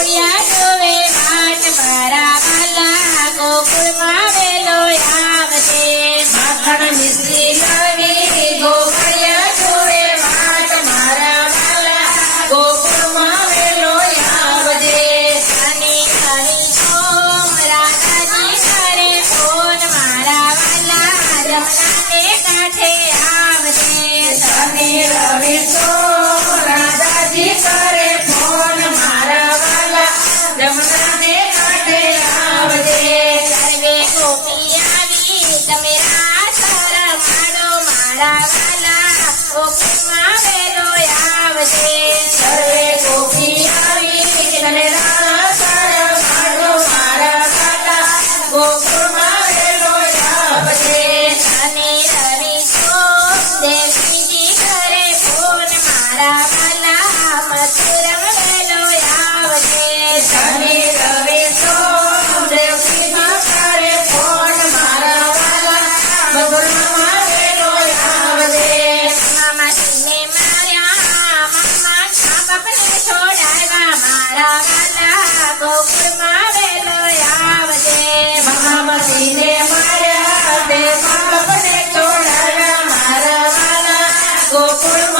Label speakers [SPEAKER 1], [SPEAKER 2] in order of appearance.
[SPEAKER 1] ગોળિયા જોવે માટ મારા વાલા ગોકુળમાં વેલો આવશે
[SPEAKER 2] માખણ મિશ્રી લાવી ગોળિયા જોવે માટ મારા વાલા ગોકુળમાં વેલો આવજે.
[SPEAKER 1] સાની હરી ઓમ રાધાજી કરે ફોન મારા વાલા જમનાને કાંઠે રમાડો મારા વાલા
[SPEAKER 2] વાલા